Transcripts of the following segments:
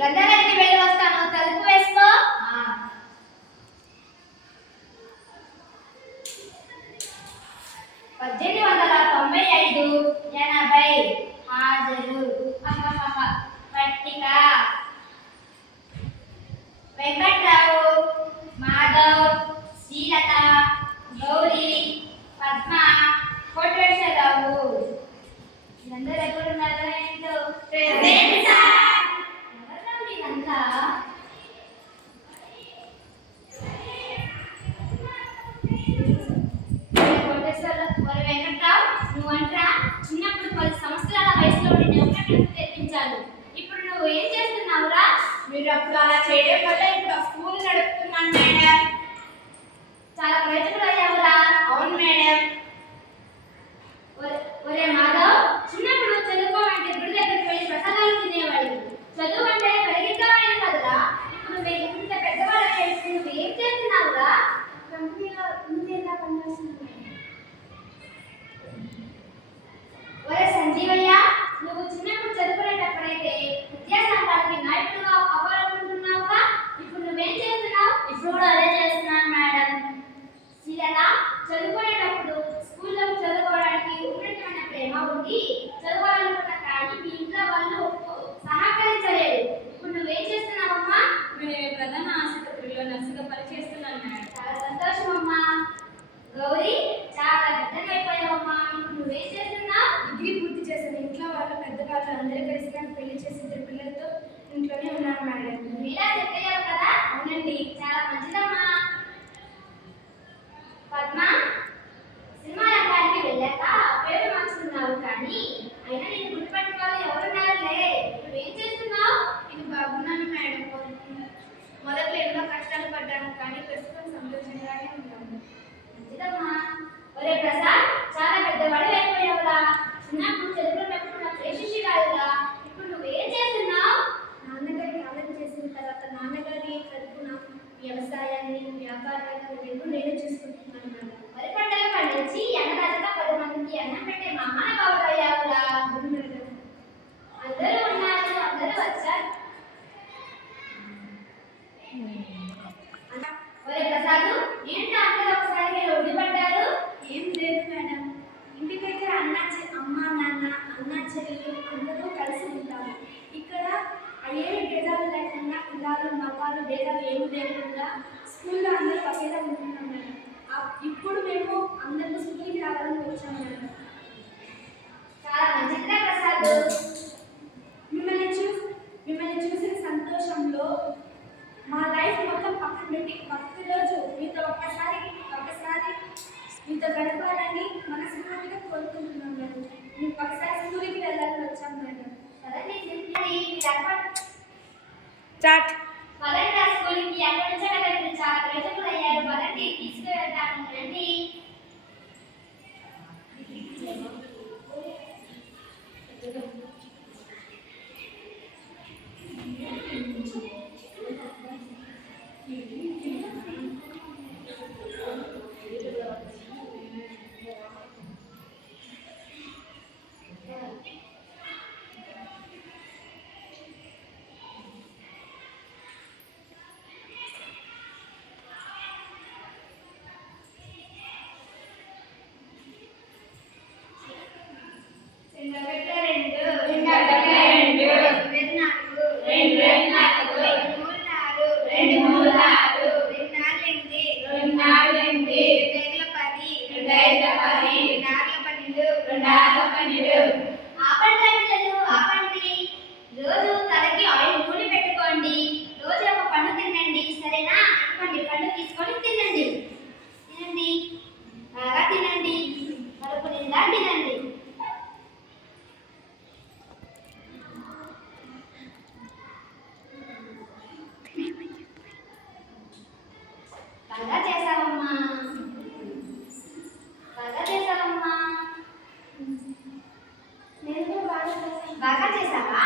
గ్రంథాలయానికి వెళ్ళి వస్తాను. తలుపు వేసుకో. పద్దెనిమిది వందల తొంభై ఐదు ఎనభై హాజరు. పట్టిక. వెంకట్రావు మాధవ్ శ్రీలత గౌరీ పద్మ కోటేశ్వరరావు. వీళ్ళందరూ ఎక్కడున్నారు ஒன்றார் சின்ன ఇలా చెప్పేయాలి కదా? అవునండి. చాలా మంచిదమ్మా. పద్మ సినిమా రంగానికి వెళ్ళాక పేరు మార్చుకున్నావు కానీ భేదం ఏమి లేకుండా స్కూల్లో అందరూ ఒకేలా ఉంటున్నాం మేడం. ఇప్పుడు మేము అందరూ స్కూల్కి రావాలని వచ్చాం మేడం. చాలా ప్రసాద్? మిమ్మల్ని చూ మిమ్మల్ని చూసిన సంతోషంలో మా లైఫ్ మొత్తం పక్కన పెట్టి ప్రతి రోజు మీతో ఒక్కసారి ఒక్కసారి మీతో గడపాలని మనస్ఫూర్తిగా కోరుకుంటున్నాం మేడం. మీకు ఒకసారి స్కూల్కి వెళ్ళాలని వచ్చాం మేడం. సరే చాట్. తీసుకొని తినండి. తినండి. బాగా తినండి. కడుపు నిండా తినండి. బాగా చేశావమ్మా. బాగా చేశావమ్మా. బాగా చేశావా?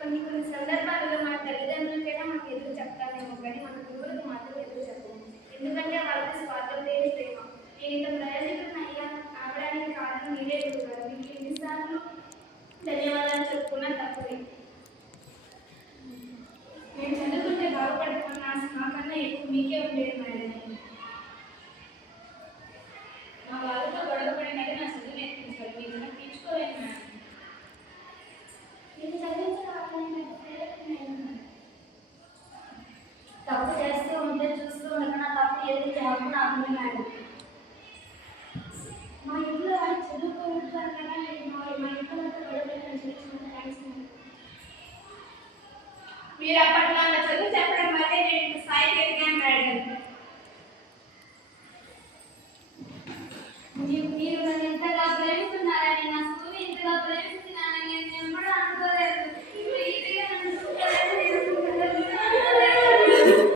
కొన్ని కొన్ని సందర్భాలలో మన తల్లిదండ్రులకైనా మనకు ఎదురు చెప్తానేమో కానీ మన గురువులకు പ്രയോജനം അയ്യാൻ അവിടെയാണ് കാണുന്ന വീഡിയോ എടുക്കുന്നത്. നിസാറിനും మా ఇంట్లో వాళ్ళు చదువుకోవద్దు కదా నేను మా మా ఇంట్లో వాళ్ళతో గొడవ పెట్టాను చూసిన థ్యాంక్స్ మేడం మీరు అప్పట్లో నా చదువు చెప్పడం వల్లే నేను స్థాయికి ఎదిగాను మేడం. మీరు మీరు